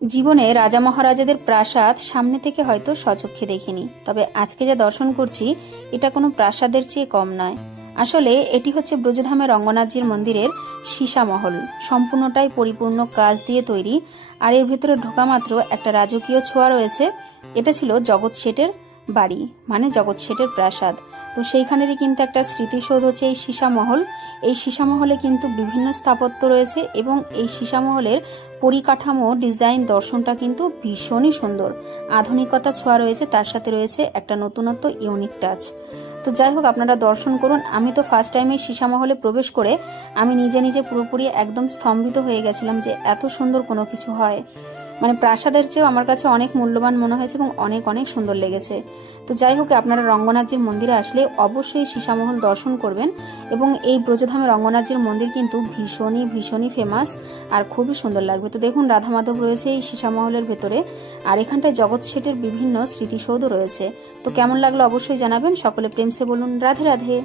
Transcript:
জীবনে রাজা মহারাজাদের প্রাসাদ সামনে থেকে হয়তো স্বচক্ষে দেখিনি, তবে আজকে যা দর্শন করছি এটা কোনো প্রাসাদের চেয়ে কম নয়। আসলে এটি হচ্ছে ব্রজধামের রঙ্গনাথজির মন্দিরের সীসামহল। সম্পূর্ণটাই পরিপূর্ণ কাজ দিয়ে তৈরি, আর এর ভেতরে ঢোকা মাত্র একটা রাজকীয় ছোঁয়া রয়েছে। এটা ছিল জগৎ শেঠের বাড়ি, মানে জগৎ শেঠের প্রাসাদ। তো সেইখানেরই কিন্তু একটা স্মৃতিসৌধ হচ্ছে এই সীসামহল। এই সীসামহলে কিন্তু বিভিন্ন স্থাপত্য রয়েছে এবং এই সীসামহলের পরিকাঠামো ডিজাইন দর্শনটা কিন্তু ভীষণই সুন্দর। আধুনিকতা ছোঁয়া রয়েছে, তার সাথে রয়েছে একটা নতুনত্ব ইউনিক টাচ। তো যাই হোক, আপনারা দর্শন করুন। আমি তো ফার্স্ট টাইম এই সীসামহলে প্রবেশ করে আমি নিজে নিজে পুরোপুরি একদম স্তম্ভিত হয়ে গেছিলাম যে এত সুন্দর কোনো কিছু হয়। মানে প্রাসাদের চেয়েও আমার কাছে অনেক মূল্যবান মনে হয়েছে এবং অনেক অনেক সুন্দর লেগেছে। তো যাই হোক, আপনারা রঙ্গনাথজির মন্দিরে আসলে অবশ্যই সীসামহল দর্শন করবেন। এবং এই ব্রজধামে রঙ্গনাথজির মন্দির কিন্তু ভীষণই ভীষণই ফেমাস আর খুবই সুন্দর লাগবে। তো দেখুন, রাধা মাধব রয়েছে এই সীসামহলের ভেতরে, আর এখানটায় জগৎ শেঠের বিভিন্ন স্মৃতিসৌধ রয়েছে। তো কেমন লাগলো অবশ্যই জানাবেন। সকলে প্রেমসে বলুন রাধে রাধে।